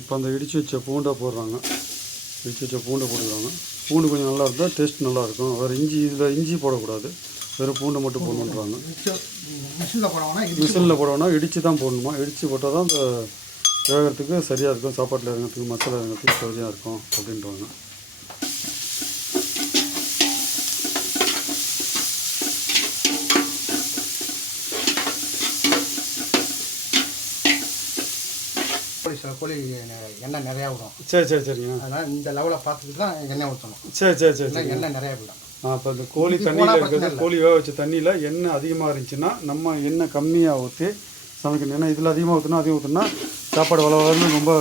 இப்போ அந்த இடித்து வச்ச பூண்டை போடுறாங்க. இடித்து வச்ச பூண்டை போட்டுக்கிறாங்க. பூண்டு கொஞ்சம் நல்லா இருந்தால் டேஸ்ட் நல்லாயிருக்கும். வேறு இதில் இஞ்சி போடக்கூடாது, வெறும் பூண்டை மட்டும் போடணுன்றாங்க. மிஷினில் போடணும்னா இடித்து தான் போடணுமா, இடித்து போட்டால் தான் அந்த வேகிறதுக்கு சரியாக இருக்கும், சாப்பாட்டில் இறங்கிறதுக்கு மசாலா இறங்கிறதுக்கு சரியாக இருக்கும் அப்படின்றாங்க. கோழி எண்ணெய் நிறையா விடும். சரிங்க. அதனால் இந்த லெவலில் பார்த்துட்டு தான் எண்ணெய் ஊற்றணும். சரி. எண்ணெய் நிறையா விடும். இப்போ இந்த கோழி தண்ணியில் இருக்கிறது, கோழி வேக வச்ச தண்ணியில் எண்ணெய் அதிகமாக இருந்துச்சுன்னா நம்ம எண்ணெய் கம்மியாக ஊற்றி சமைக்கணும். ஏன்னா இதில் அதிகமாக ஊற்றினா சாப்பாடு வளர்ந்து ரொம்ப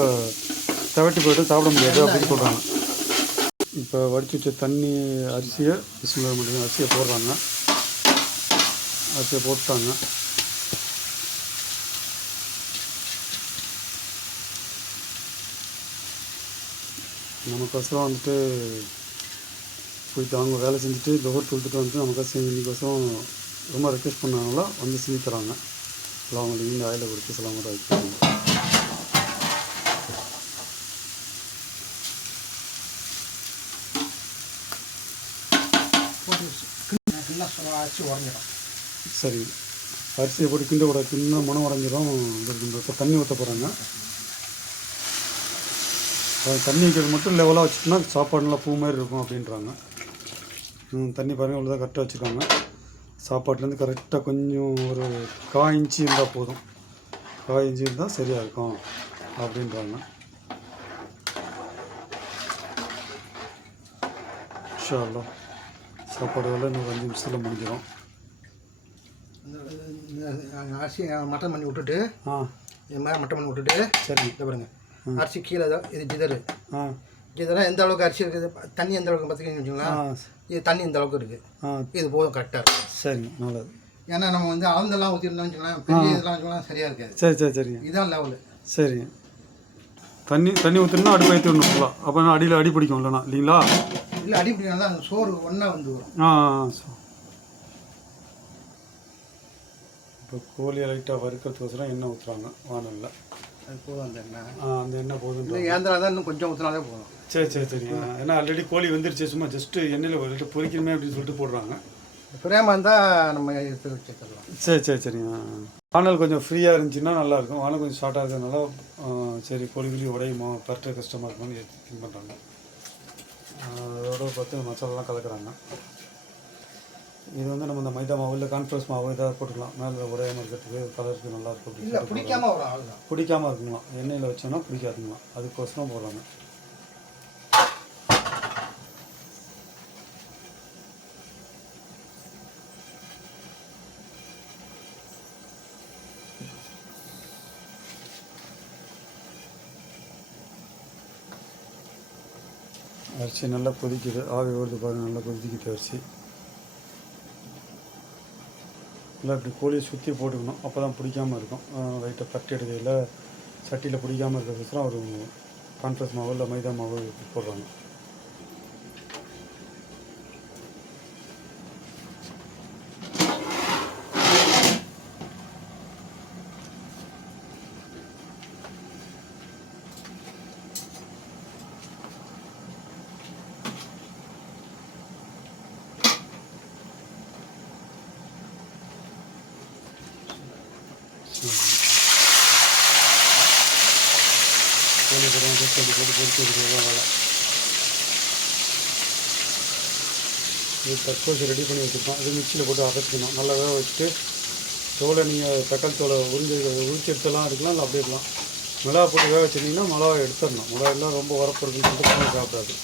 தவட்டி போய்ட்டு சாப்பிட முடியாது அப்படின்னு சொல்கிறாங்க. இப்போ வடித்து வச்ச தண்ணி அரிசியை போடுறாங்க. அரிசியை போட்டாங்க. நமக்கோசரம் வந்துட்டு போயிட்டு அவங்க வேலை செஞ்சுட்டு தோர் கொடுத்துட்டு வந்துட்டு நமக்கு இன்னைக்கோசரம் ரொம்ப ரெக்வெஸ்ட் பண்ணாங்களோ வந்து செஞ்சு தராங்க. எல்லாம் அவங்களுக்கு இந்த ஆயிலை கொடுத்து சிலவங்க வைக்கிறாங்க. சரி, அரிசியை போட்டு கிண்ட கூட கிண்ண மனம் உடஞ்சிடும். இப்போ தண்ணி ஊற்ற போகிறாங்க. தண்ணி வைக்கிறது மட்டும் லெவலாக வச்சுட்டோம்னா சாப்பாடு நல்லா பூ மாதிரி இருக்கும் அப்படின்றாங்க. தண்ணி பாருங்கள், அவ்வளோ தான் கரெக்டாக வச்சுருக்காங்க. சாப்பாட்லேருந்து கரெக்டாக கொஞ்சம் ஒரு 1/4 இன்ச்சு இருந்தால் போதும். 1/4 இன்ச்சு இருந்தால் சரியாக இருக்கும் அப்படின்றாங்க. இன்ஷா அல்லாஹ் சாப்பாடு வேலை இன்னும் 5 நிமிஷத்தில் முடிஞ்சிடும். அரிசி மட்டன் பண்ணி விட்டுட்டு இது மாதிரி மட்டன் பண்ணி விட்டுட்டு சரி இதை பாருங்கள். அரிசி கீழே தான் இது ஜிதரா எந்த அளவுக்கு அரிசி இருக்குது, தண்ணி எந்த அளவுக்கு பார்த்துக்கிங்கன்னு வச்சுங்களேன். இது தண்ணி இந்த அளவுக்கு இருக்குது, இது போதும் கரெக்டாக இருக்கும். சரி, நல்லது. ஏன்னா நம்ம வந்து அளந்தெல்லாம் ஊற்றிருந்தோம்னு வச்சுக்கலாம், பெரிய இதெல்லாம் வச்சுக்கலாம் சரியாக இருக்காது. சரி இதுதான் லெவலு. சரி, தண்ணி ஊற்றினா அடுப்பு ஏற்றி விடணும். அப்போ அடியில் அடி பிடிக்கும் இல்லைங்களா? இல்லை, அடி பிடிக்கணும் தான், அந்த சோறு ஒன்றா வந்து வரும். இப்போ கோழியை லைட்டாக வறுக்கிறதுக்கோசரம் எண்ணெய் ஊற்றுறாங்க வானலில். அது போதும் அந்த எண்ணெய். அந்த எண்ணெய் போதும். ஏந்திரம் தான் இன்னும் கொஞ்சம் ஊற்றினாலே போதும். சரி. ஏன்னா ஆல்ரெடி கோழி வந்துருச்சு, சும்மா ஜஸ்ட்டு எண்ணெயில் பொரிக்கணுமே அப்படின்னு சொல்லிட்டு போடுறாங்க. பிரேமா இருந்தால் நம்ம எடுத்து வச்சுக்கலாம். சரிங்க. வானல் கொஞ்சம் ஃப்ரீயாக இருந்துச்சுன்னா நல்லாயிருக்கும். வானல் கொஞ்சம் ஷார்ட்டாக இருக்கிறதுனால சரி கோழி உடையுமோ பரட்ட கஷ்டமாக இருக்கும்னு திங்க் பண்ணுறாங்க. அதோட பார்த்து மசாலாலாம் கலக்கிறாங்க. இது வந்து நம்ம இந்த மைதா மாவு இல்லை கான்ஃப்ளவர் மாவு இதாக போட்டுக்கலாம். மேலே உடையாமல் இருக்கிறதுக்கு கலருக்கு நல்லாயிருக்கும். இல்லை, பிடிக்காமல் வரும். அவ்வளோதான், பிடிக்காமல் இருக்குங்களா? எண்ணெயில் வச்சோன்னா பிடிக்காதுங்களா? அதுக்கோசரம் போடுறாங்க. அரிசி நல்லா கொதிக்குது, ஆவி வருது பாருங்கள், நல்லா கொதிக்குது அரிசி. இல்லை இப்படி கோழியை சுற்றி போட்டுக்கணும், அப்போ தான் பிடிக்காமல் இருக்கும். லைட்டாக தட்டி எடுக்கையில் சட்டியில் பிடிக்காமல் இருக்கிறதுக்கோசரம் ஒரு கான்ஃப்ளவர் மாவு இல்லை மைதா மாவு போடுறாங்க. கோழி போட்டு பொறிச்சு எடுக்கிறதுலாம் வேலை. இது தக்கோசி ரெடி பண்ணி வச்சுருக்கோம். இது மிக்சியில் போட்டு அரைச்சிக்கணும். நல்லா வேக வச்சுட்டு தோலை நீங்கள் தக்காளி தோலை உரிச்சு எடுத்துலாம் இருக்கலாம், இல்லை அப்படியே இருக்கலாம். மிளகா போட்டு வேக வச்சுருந்தீங்கன்னா மிளகா எடுத்துடணும். மிளகா எல்லாம் ரொம்ப உரப்பு இருக்குன்னு சொல்லிட்டு சாப்பிடாது.